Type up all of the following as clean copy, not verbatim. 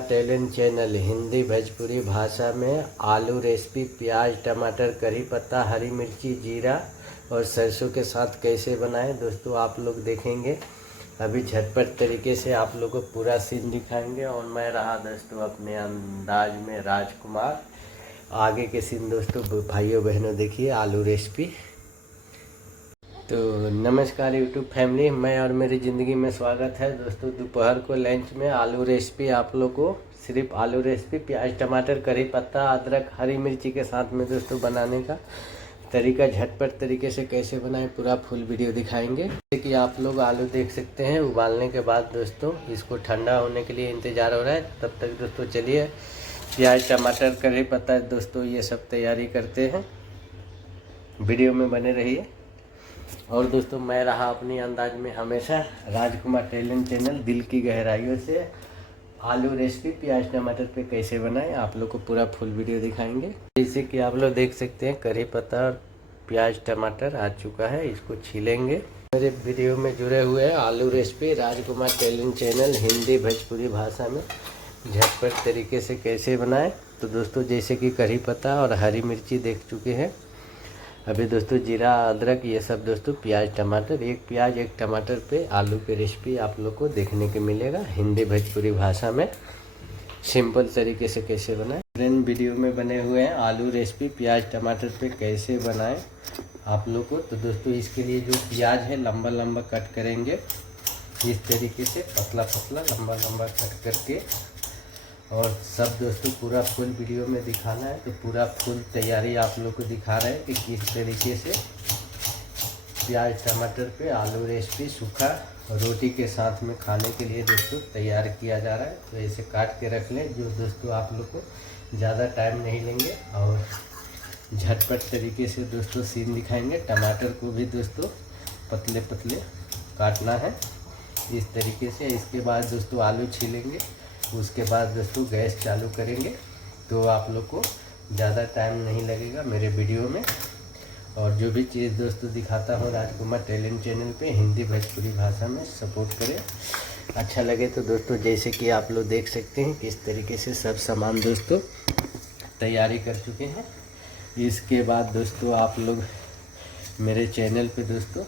Talent channel Hindi Bhojpuri भाषा में आलू रेसिपी प्याज टमाटर करी पत्ता हरी मिर्ची जीरा और सरसों के साथ कैसे बनाएं दोस्तों आप लोग देखेंगे। अभी झटपट तरीके से आप लोगों को पूरा सीन दिखाएंगे और मैं रहा दोस्तों अपने अंदाज में राजकुमार। आगे के सीन दोस्तों भाइयों बहनों देखिए आलू रेसिपी। तो नमस्कार यूट्यूब फैमिली, मैं और मेरी ज़िंदगी में स्वागत है दोस्तों। दोपहर को लंच में आलू रेसिपी आप लोग को सिर्फ आलू रेसिपी प्याज टमाटर करी पत्ता अदरक हरी मिर्ची के साथ में दोस्तों बनाने का तरीका झटपट तरीके से कैसे बनाएं पूरा फुल वीडियो दिखाएंगे। जैसे कि आप लोग आलू देख सकते हैं उबालने के बाद दोस्तों इसको ठंडा होने के लिए इंतज़ार हो रहा है। तब तक दोस्तों चलिए प्याज टमाटर करी पत्ता दोस्तों ये सब तैयारी करते हैं, वीडियो में बने रहिए। और दोस्तों मैं रहा अपनी अंदाज में हमेशा राजकुमार टैलेंट चैनल दिल की गहराइयों से आलू रेसिपी प्याज टमाटर पे कैसे बनाएं आप लोग को पूरा फुल वीडियो दिखाएंगे। जैसे कि आप लोग देख सकते हैं करी पत्ता और प्याज टमाटर आ चुका है, इसको छीलेंगे। मेरे वीडियो में जुड़े हुए हैं आलू रेसिपी राजकुमार टैलेंट चैनल हिंदी भोजपुरी भाषा में झटपट तरीके से कैसे बनाएं। तो दोस्तों जैसे कि करी पत्ता और हरी मिर्ची देख चुके हैं, अभी दोस्तों जीरा अदरक ये सब दोस्तों प्याज टमाटर एक प्याज एक टमाटर पे आलू की रेसिपी आप लोग को देखने को मिलेगा हिंदी भोजपुरी भाषा में सिंपल तरीके से कैसे बनाएं। फ्रेंड वीडियो में बने हुए हैं आलू रेसिपी प्याज टमाटर पे कैसे बनाएं आप लोग को। तो दोस्तों इसके लिए जो प्याज है लंबा लंबा कट करेंगे इस तरीके से पतला पतला लंबा लंबा कट करके। और सब दोस्तों पूरा फुल वीडियो में दिखाना है, तो पूरा फुल तैयारी आप लोग को दिखा रहे हैं कि किस तरीके से प्याज टमाटर पे आलू रेसिपी सूखा रोटी के साथ में खाने के लिए दोस्तों तैयार किया जा रहा है। तो ऐसे काट के रख लें जो दोस्तों आप लोग को ज़्यादा टाइम नहीं लेंगे और झटपट तरीके से दोस्तों सीन दिखाएंगे। टमाटर को भी दोस्तों पतले पतले काटना है इस तरीके से। इसके बाद दोस्तों आलू छीलेंगे, उसके बाद दोस्तों गैस चालू करेंगे। तो आप लोग को ज़्यादा टाइम नहीं लगेगा मेरे वीडियो में। और जो भी चीज़ दोस्तों दिखाता हूँ राजकुमार टैलेंट चैनल पे हिंदी भोजपुरी भाषा में सपोर्ट करें। अच्छा लगे तो दोस्तों जैसे कि आप लोग देख सकते हैं किस तरीके से सब सामान दोस्तों तैयारी कर चुके हैं। इसके बाद दोस्तों आप लोग मेरे चैनल पे दोस्तों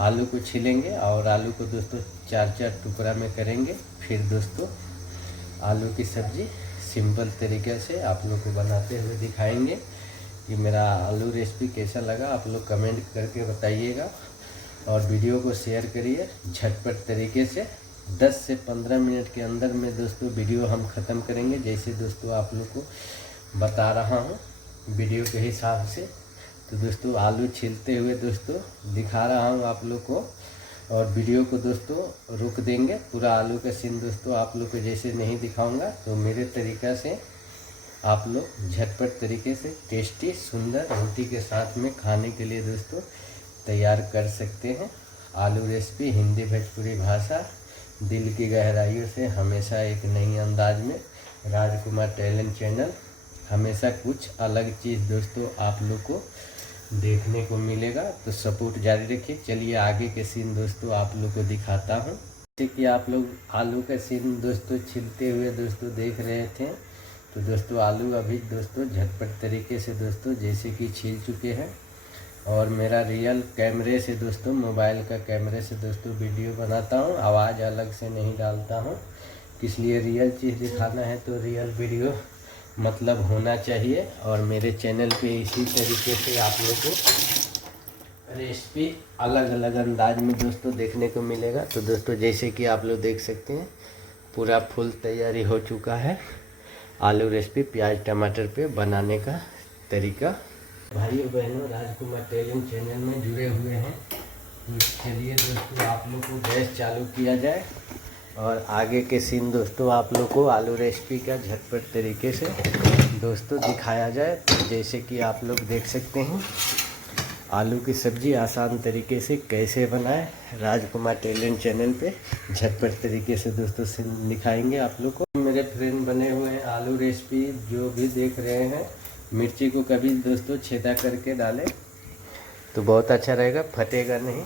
आलू को छीलेंगे और आलू को दोस्तों 4-4 टुकड़ा में करेंगे। फिर दोस्तों आलू की सब्ज़ी सिंपल तरीके से आप लोग को बनाते हुए दिखाएंगे। कि मेरा आलू रेसिपी कैसा लगा आप लोग कमेंट करके बताइएगा और वीडियो को शेयर करिए। झटपट तरीके से 10 से 15 मिनट के अंदर में दोस्तों वीडियो हम ख़त्म करेंगे, जैसे दोस्तों आप लोग को बता रहा हूँ वीडियो के हिसाब से। तो दोस्तों आलू छीलते हुए दोस्तों दिखा रहा हूँ आप लोग को और वीडियो को दोस्तों रोक देंगे। पूरा आलू का सीन दोस्तों आप लोग को जैसे नहीं दिखाऊंगा, तो मेरे तरीक़ा से आप लोग झटपट तरीके से टेस्टी सुंदर रोटी के साथ में खाने के लिए दोस्तों तैयार कर सकते हैं। आलू रेसिपी हिंदी भोजपुरी भाषा दिल की गहराइयों से हमेशा एक नई अंदाज में राजकुमार टैलेंट चैनल हमेशा कुछ अलग चीज़ दोस्तों आप लोग को देखने को मिलेगा। तो सपोर्ट जारी रखिए। चलिए आगे के सीन दोस्तों आप लोग को दिखाता हूँ। जैसे कि आप लोग आलू का सीन दोस्तों छीलते हुए दोस्तों देख रहे थे, तो दोस्तों आलू अभी दोस्तों झटपट तरीके से दोस्तों जैसे कि छील चुके हैं। और मेरा रियल कैमरे से दोस्तों मोबाइल का कैमरे से दोस्तों वीडियो बनाता हूँ, आवाज़ अलग से नहीं डालता हूँ। इसलिए रियल चीज़ दिखाना है तो रियल वीडियो मतलब होना चाहिए। और मेरे चैनल पे इसी तरीके से आप लोग को रेसिपी अलग अलग अंदाज में दोस्तों देखने को मिलेगा। तो दोस्तों जैसे कि आप लोग देख सकते हैं पूरा फुल तैयारी हो चुका है आलू रेसिपी प्याज टमाटर पे बनाने का तरीका। भाइयों बहनों राजकुमार टैलेंट चैनल में जुड़े हुए हैं, तो चलिए दोस्तों आप लोग को गैस चालू किया जाए और आगे के सीन दोस्तों आप लोग को आलू रेसिपी का झटपट तरीके से दोस्तों दिखाया जाए। तो जैसे कि आप लोग देख सकते हैं आलू की सब्ज़ी आसान तरीके से कैसे बनाएं राजकुमार टैलेंट चैनल पे झटपट तरीके से दोस्तों सीन दिखाएंगे आप लोग को। मेरे फ्रेंड बने हुए हैं आलू रेसिपी जो भी देख रहे हैं, मिर्ची को कभी दोस्तों छेदा करके डालें तो बहुत अच्छा रहेगा, फटेगा नहीं।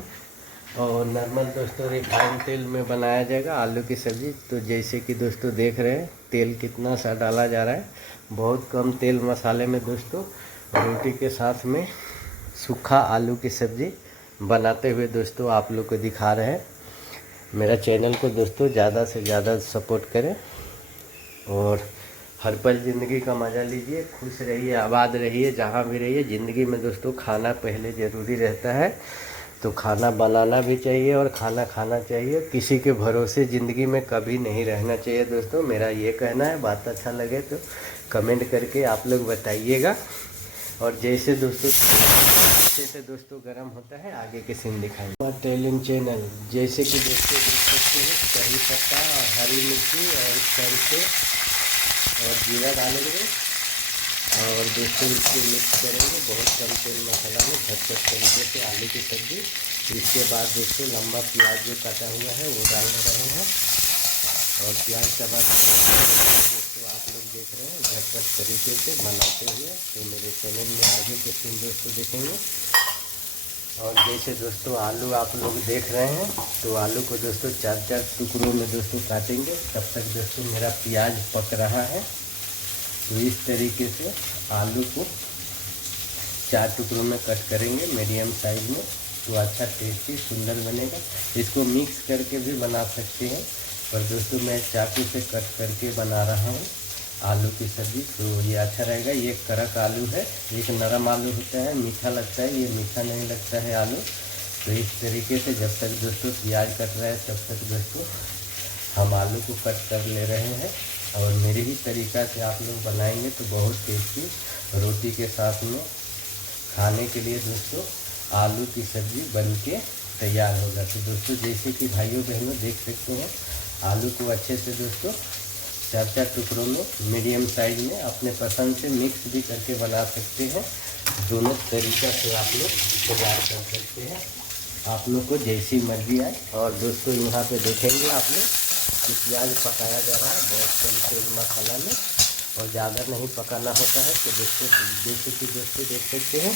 और नॉर्मल दोस्तों रिफाइंड तेल में बनाया जाएगा आलू की सब्ज़ी। तो जैसे कि दोस्तों देख रहे हैं तेल कितना सा डाला जा रहा है, बहुत कम तेल मसाले में दोस्तों रोटी के साथ में सूखा आलू की सब्ज़ी बनाते हुए दोस्तों आप लोग को दिखा रहे हैं। मेरा चैनल को दोस्तों ज़्यादा से ज़्यादा सपोर्ट करें और हर पल ज़िंदगी का मज़ा लीजिए, खुश रहिए, आबाद रहिए, जहाँ भी रहिए। ज़िंदगी में दोस्तों खाना पहले ज़रूरी रहता है, तो खाना बनाना भी चाहिए और खाना खाना चाहिए। किसी के भरोसे ज़िंदगी में कभी नहीं रहना चाहिए दोस्तों, मेरा ये कहना है। बात अच्छा लगे तो कमेंट करके आप लोग बताइएगा। और जैसे दोस्तों अच्छे से दोस्तों गर्म होता है आगे के सीन दिखाएंगे। टेलिंग चैनल जैसे कि दोस्तों देख सकते हैं करी पत्ता और हरी मिर्ची और सरसों और जीरा डालेंगे और दोस्तों इसको मिक्स करेंगे बहुत कम तेल मसाला में झटपट तरीके से आलू की सब्ज़ी। इसके बाद दोस्तों लंबा प्याज जो काटा हुआ है वो डाल रहे हैं और प्याज टमाटर दोस्तों आप लोग देख रहे हैं झटपट तरीके से बनाते हुए। तो मेरे चैनल में आगे के सीन दोस्तों देखेंगे। और जैसे दोस्तों आलू आप लोग देख रहे हैं तो आलू को दोस्तों 4-4 टुकड़ों में दोस्तों काटेंगे। तब तक दोस्तों मेरा प्याज पक रहा है। तो इस तरीके से आलू को 4 टुकड़ों में कट करेंगे मीडियम साइज में, तो अच्छा टेस्टी सुंदर बनेगा। इसको मिक्स करके भी बना सकते हैं, पर दोस्तों मैं चाकू से कट करके बना रहा हूँ आलू की सब्ज़ी, तो ये अच्छा रहेगा। ये कड़क आलू है, एक नरम आलू होता है, मीठा लगता है, ये मीठा नहीं लगता है आलू। तो इस तरीके से जब तक दोस्तों प्याज कट रहा है तब तक दोस्तों हम आलू को कट कर ले रहे हैं। और मेरे ही तरीक़ा से आप लोग बनाएंगे तो बहुत टेस्टी रोटी के साथ में खाने के लिए दोस्तों आलू की सब्ज़ी बन के तैयार होगा। तो दोस्तों जैसे कि भाइयों बहनों देख सकते हैं आलू को अच्छे से दोस्तों 4-4 टुकड़ों में मीडियम साइज में अपने पसंद से मिक्स भी करके बना सकते हैं। दोनों तरीक़ा से आप लोग तैयार कर सकते हैं, आप लोग को जैसी मर्जी आए। और दोस्तों यहाँ पे देखेंगे आप लोग कि प्याज पकाया जा रहा है बहुत कम तेल मसाला में और ज़्यादा नहीं पकाना होता है। तो दोस्तों जैसे कि दोस्तों देख सकते हैं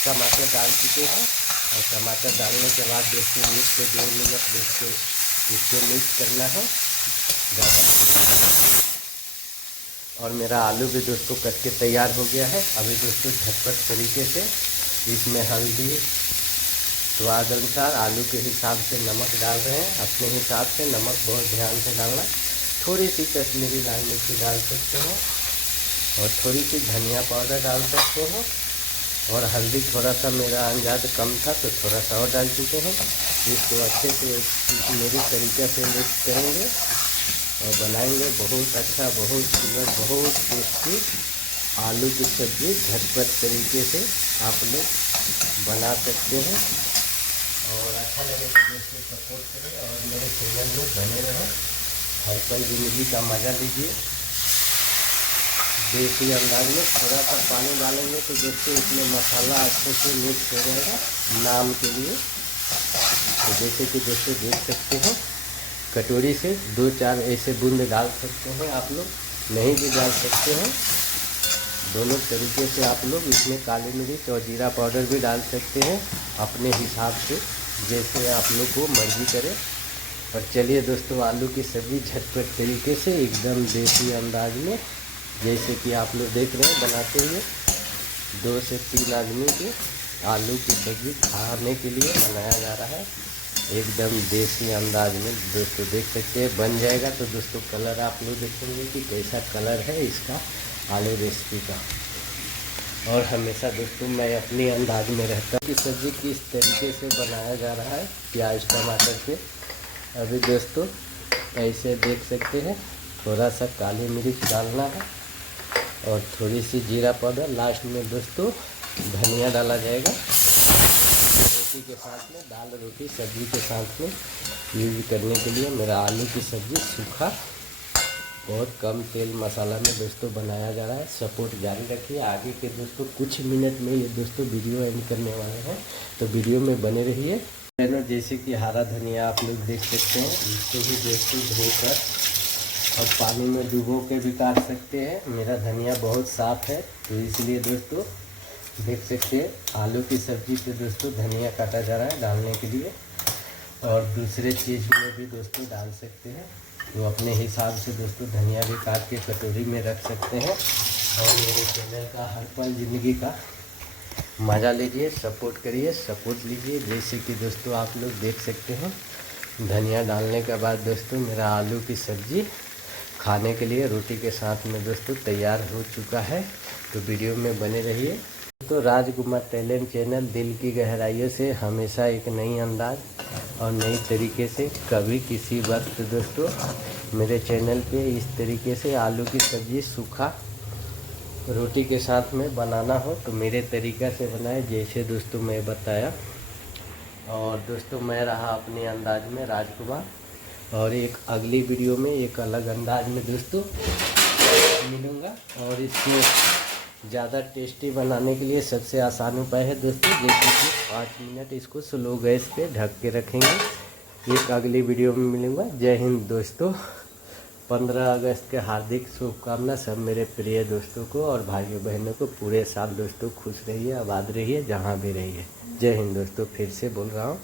टमाटर डाल चुके हैं और टमाटर डालने के बाद दोस्तों 1 से 2 मिनट दोस्तों इसको मिक्स करना है ज़्यादा। और मेरा आलू भी दोस्तों कट के तैयार हो गया है। अभी दोस्तों झटपट तरीके से इसमें हल्दी स्वाद अनुसार आलू के हिसाब से नमक डाल रहे हैं, अपने हिसाब से नमक बहुत ध्यान से डालना। थोड़ी सी कश्मीरी लाल मिर्ची डाल सकते हो और थोड़ी सी धनिया पाउडर डाल सकते हो। और हल्दी थोड़ा सा मेरा अंदाज कम था तो थोड़ा सा और डाल चुके हैं। इसको अच्छे से मेरी तरीके से मिक्स करेंगे और बनाएंगे बहुत अच्छा, बहुत सुंदर, बहुत टेस्टी आलू की सब्ज़ी झटपट तरीके से आप लोग बना सकते हैं। और अच्छा लगे तो दोस्तों सपोर्ट करें और मेरे चैनल में बने रहें, हर पल ज़िंदगी का मज़ा लीजिए। देसी अंदाज में थोड़ा सा पानी डालेंगे तो दोस्तों इसमें मसाला अच्छे से मिक्स हो जाएगा नाम के लिए। तो जैसे कि दोस्तों देख सकते हैं कटोरी से 2-4 ऐसे बूंद डाल सकते हैं, आप लोग नहीं भी डाल सकते हैं। दोनों तरीके से आप लोग इसमें काली मिर्च और जीरा पाउडर भी डाल सकते हैं अपने हिसाब से, जैसे आप लोग को मर्जी करे। और चलिए दोस्तों आलू की सब्ज़ी झटपट तरीके से एकदम देसी अंदाज में जैसे कि आप लोग देख रहे हैं बनाते हुए 2 से 3 आदमी के आलू की सब्ज़ी खाने के लिए बनाया जा रहा है एकदम देसी अंदाज में। दोस्तों देख सकते हैं बन जाएगा तो दोस्तों कलर आप लोग देखेंगे कि कैसा कलर है इसका आलू रेसिपी का। और हमेशा दोस्तों मैं अपनी अंदाज में रहता हूँ कि सब्ज़ी किस तरीके से बनाया जा रहा है प्याज टमाटर से। अभी दोस्तों ऐसे देख सकते हैं थोड़ा सा काली मिर्च डालना है और थोड़ी सी जीरा पाउडर, लास्ट में दोस्तों धनिया डाला जाएगा। रोटी के साथ में दाल रोटी सब्ज़ी के साथ में यूज करने के लिए मेरा आलू की सब्ज़ी सूखा बहुत कम तेल मसाला में दोस्तों बनाया जा रहा है। सपोर्ट जारी रखिए। आगे के दोस्तों कुछ मिनट में ये दोस्तों वीडियो एंड करने वाले हैं, तो वीडियो में बने रहिए। जैसे कि हरा धनिया आप लोग देख सकते हैं, इसको भी दोस्तों धोकर और पानी में डुबो के भी काट सकते हैं। मेरा धनिया बहुत साफ़ है तो इसलिए दोस्तों देख सकते हैं आलू की सब्ज़ी पे दोस्तों धनिया काटा जा रहा है डालने के लिए, और दूसरे चीज़ में भी दोस्तों डाल सकते हैं। तो अपने हिसाब से दोस्तों धनिया भी काट के कटोरी में रख सकते हैं। और मेरे चैनल का हर पल ज़िंदगी का मज़ा लीजिए, सपोर्ट करिए, सपोर्ट लीजिए। जैसे कि दोस्तों आप लोग देख सकते हैं धनिया डालने के बाद दोस्तों मेरा आलू की सब्ज़ी खाने के लिए रोटी के साथ में दोस्तों तैयार हो चुका है। तो वीडियो में बने रहिए। तो राजकुमार टैलेंट चैनल दिल की गहराइयों से हमेशा एक नई अंदाज और नई तरीके से कभी किसी वक्त दोस्तों मेरे चैनल पे इस तरीके से आलू की सब्ज़ी सूखा रोटी के साथ में बनाना हो तो मेरे तरीक़ा से बनाए, जैसे दोस्तों मैं बताया। और दोस्तों मैं रहा अपने अंदाज में राजकुमार, और एक अगली वीडियो में एक अलग अंदाज में दोस्तों मिलूँगा। और इसको ज़्यादा टेस्टी बनाने के लिए सबसे आसान उपाय है दोस्तों, जैसे कि 5 मिनट इसको स्लो गैस पे ढक के रखेंगे। एक अगली वीडियो में मिलूँगा। जय हिंद दोस्तों। 15 अगस्त के हार्दिक शुभकामना सब मेरे प्रिय दोस्तों को और भाइयों बहनों को। पूरे साल दोस्तों खुश रहिए, आबाद रहिए, जहाँ भी रहिए। जय हिंद दोस्तों, फिर से बोल रहा हूँ।